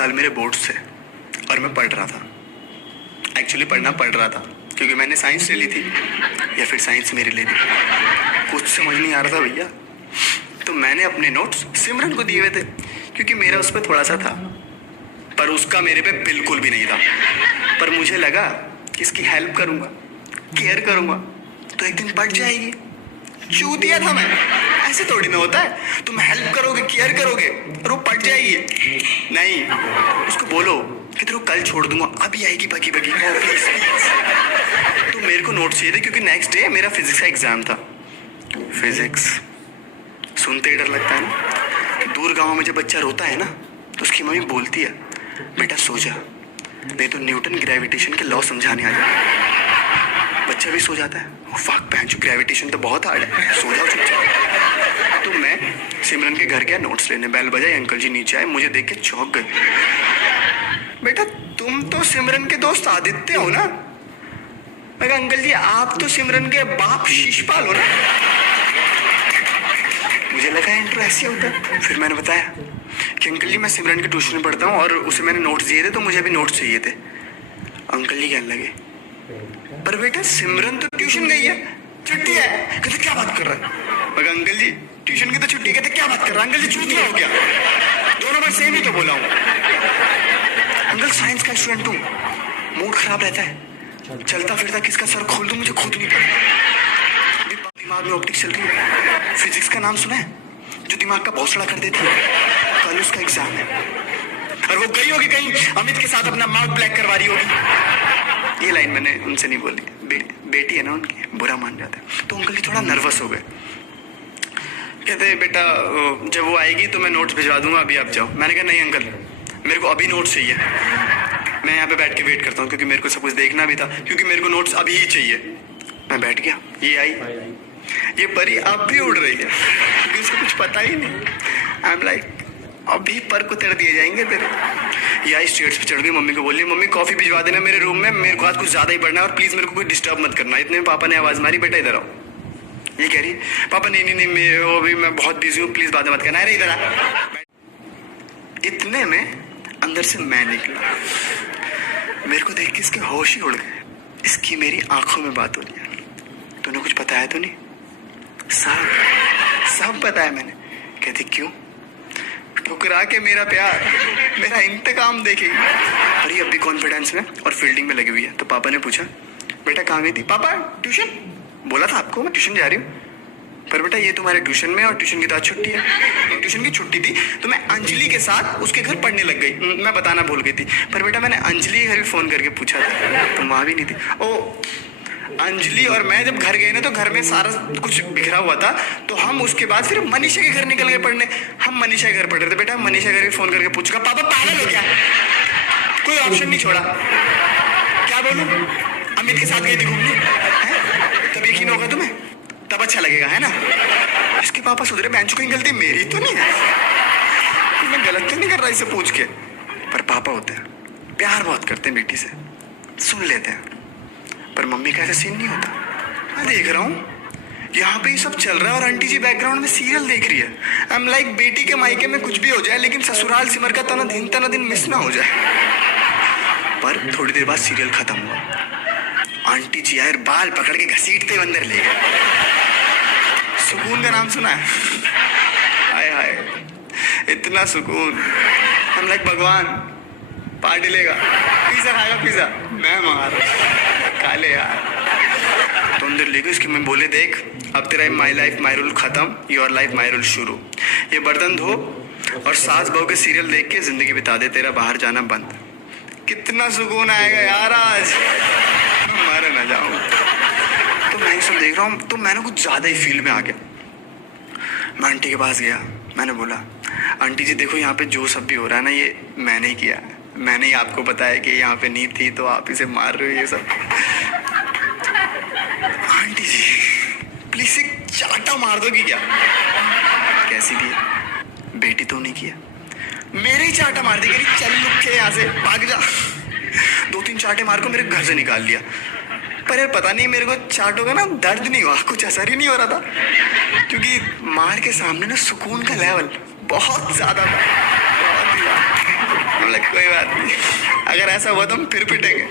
साल मेरे बोर्ड्स थे और मैं पढ़ रहा था। एक्चुअली पढ़ना पड़ रहा था क्योंकि मैंने साइंस ले ली थी, या फिर साइंस मेरे ले ली, कुछ समझ नहीं आ रहा था भैया। तो मैंने अपने नोट्स सिमरन को दिए हुए थे क्योंकि मेरा उस पर थोड़ा सा था, पर उसका मेरे पे बिल्कुल भी नहीं था। पर मुझे लगा कि इसकी हेल्प करूंगा, केयर करूंगा तो एक दिन पढ़ जाएगी। चूतिया था मैं, ऐसे थोड़ी ना होता है। तुम हेल्प करोगे, केयर करोगे और वो पढ़ जाएगी। नहीं, उसको बोलो कि तेरे को कल छोड़ दूंगा, अभी आएगी बगी बगी। तो मेरे को नोट चाहिए थे क्योंकि नेक्स्ट डे मेरा फिजिक्स का एग्जाम था। फिजिक्स सुनते ही डर लगता है ना। दूर गांव में जब बच्चा रोता है ना तो उसकी मम्मी बोलती है, बेटा सो जा, नहीं तो न्यूटन ग्रेविटेशन के लॉ समझाने आ जाए। बच्चा भी सो जाता है। फक पहन, ग्रेविटेशन तो बहुत हार्ड है, सो जाओ चुपचाप। तो मैं सिमरन के घर गया नोट्स लेने। बेल बजाई, अंकल जी नीचे आए, मुझे देख के चौंक गए। बेटा तुम तो सिमरन के दोस्त आदित्य हो ना? मैं कहा अंकल जी आप तो सिमरन के बाप शिशपाल हो ना? मुझे लगा इंट्रो ऐसे होता है। फिर मैंने बताया कि अंकल जी मैं सिमरन के ट्यूशन में पढ़ता हूँ और उसे मैंने नोट्स दिए थे तो मुझे भी नोट्स चाहिए थे। अंकल जी कहने लगे, पर बेटा सिमरन तो ट्यूशन गई है, छुट्टी है। कहते क्या बात कर रहा है? मैं कहा अंकल जी ट्यूशन की तो छुट्टी। कहते क्या बात कर रहा है? अंकल जी चूतिया हो गया, दोनों बार सेम ही तो बोला हूँ। अंकल साइंस का स्टूडेंट हूँ, मूड खराब रहता है, चलता फिरता किसका सर खोल दूं मुझे खुद नहीं पता। दिमाग में ऑप्टिक्स चल रही है। फिजिक्स का नाम सुना है, जो दिमाग का भौसड़ा कर देती है। कल उसका एग्जाम है और वो गई होगी कहीं अमित के साथ अपना माउथ ब्लैक करवा रही होगी। ये लाइन मैंने उनसे नहीं बोली, बेटी है ना उनकी, बुरा मान जाता है। तो अंकल जी थोड़ा नर्वस हो गए। कहते बेटा जब वो आएगी तो मैं नोट्स भिजवा दूंगा, अभी आप जाओ। मैंने कहा नहीं अंकल, मेरे को अभी नोट्स चाहिए। मैं यहाँ पे बैठ के वेट करता हूँ क्योंकि मेरे को सब कुछ देखना भी था, क्योंकि मेरे को नोट्स अभी ही चाहिए। मैं बैठ गया, ये आई, ये परी अब भी उड़ रही है क्योंकि उसको कुछ पता ही नहीं। आई एम लाइक अभी पर को तेरे दिए जाएंगे तेरे। ये आई स्टेयर्स पे चढ़ गई, मम्मी को बोली मम्मी कॉफी भिजवा देना मेरे रूम में, मेरे को आज कुछ ज्यादा ही पढ़ना है और प्लीज मेरे को कोई डिस्टर्ब मत करना। इतने में पापा ने आवाज मारी, बेटा इधर आओ। ये कह रही पापा नहीं वो अभी मैं बहुत बिजी हूँ, प्लीज बाद में मत करना। अरे इधर आ। इतने में अंदर से मैं निकला। मेरे को देख के इसके होश ही उड़ गए। इसकी मेरी आंखों में बात हो रही है। तूने कुछ बताया तो नहीं? सब बताया मैंने। कहती क्यों? ठुकरा के मेरा प्यार, मेरा इंतकाम देखेगी। और ये अब भी कॉन्फिडेंस में और फील्डिंग में लगी हुई है। तो पापा ने पूछा बेटा कहाँ गई थी? पापा ट्यूशन, बोला था आपको मैं ट्यूशन जा रही हूँ। पर बेटा ये तुम्हारे ट्यूशन में और ट्यूशन की तो आज छुट्टी है। ट्यूशन की छुट्टी थी तो मैं अंजलि के साथ उसके घर पढ़ने लग गई। मैं बताना भूल गई थी। पर बेटा मैंने अंजलि के घर भी फोन करके पूछा था, तुम वहां भी नहीं थी। ओ अंजलि और मैं जब घर गए ना तो घर में सारा कुछ बिखरा हुआ था। तो हम उसके बाद फिर मनीषा के घर निकल गए पढ़ने। हम मनीषा के घर पढ़ रहे थे। बेटा मनीषा घर भी फोन करके पूछूंगा पापा पागल हो गया, कोई ऑप्शन नहीं छोड़ा। क्या बोलूं? अमित के साथ गई थी घूमने। तब यकीन होगा तुम्हें, तब अच्छा लगेगा है ना। इसके पापा सुधरे, बेंच की गलती मेरी तो नहीं है, मैं गलत तो नहीं कर रहा इसे पूछ के। पर पापा होते हैं, प्यार बहुत करते हैं बेटी से, सुन लेते हैं। पर मम्मी का ऐसा सीन नहीं होता। मैं देख रहा हूँ यहाँ पे ये सब चल रहा है और आंटी जी बैकग्राउंड में सीरियल देख रही है। आई एम लाइक बेटी के मायके में कुछ भी हो जाए लेकिन ससुराल सिमर का तना दिन मिस ना हो जाए। पर थोड़ी देर बाद सीरियल खत्म हुआ। आंटी जी आए, बाल पकड़ के घसीटते हुए अंदर ले गए। सुकून का नाम सुना है? हाय हाय इतना सुकून। हम लाइक भगवान पार्टी लेगा, पिज्जा खाएगा, पिज्जा मैं मंगा रहा काले यार। तो अंदर ले गए उसकी। मैं बोले देख अब तेरा माई लाइफ माई रूल खत्म, योर लाइफ माई रूल शुरू। ये बर्तन धो और सास बहू के सीरियल देख के जिंदगी बिता दे, तेरा बाहर जाना बंद। कितना सुकून आएगा यार आज, मर ना जाऊं। तो मैं ये सब देख रहा हूँ तो मैंने कुछ ज्यादा ही फील्ड में आ गया। मैं आंटी के पास गया, मैंने बोला आंटी जी देखो यहाँ पे जो सब भी हो रहा है ना ये मैंने ही किया है। मैंने ही आपको बताया कि यहाँ पे नहीं थी तो आप इसे मार रहे हो ये सब। आंटी जी प्लीज एक चाटा मार दो कि क्या? कैसी थी? बेटी तो नहीं किया, मेरे ही चाटा मार दी। चल लुक के यहाँ से भाग जा। 2-3 चाटे मार को मेरे घर से निकाल लिया। पर यार पता नहीं मेरे को चाटों का ना दर्द नहीं हुआ, कुछ असर ही नहीं हो रहा था क्योंकि मार के सामने ना सुकून का लेवल बहुत ज्यादा था, बहुत ही ज्यादा। अगर ऐसा हुआ तो हम फिर पिटेंगे।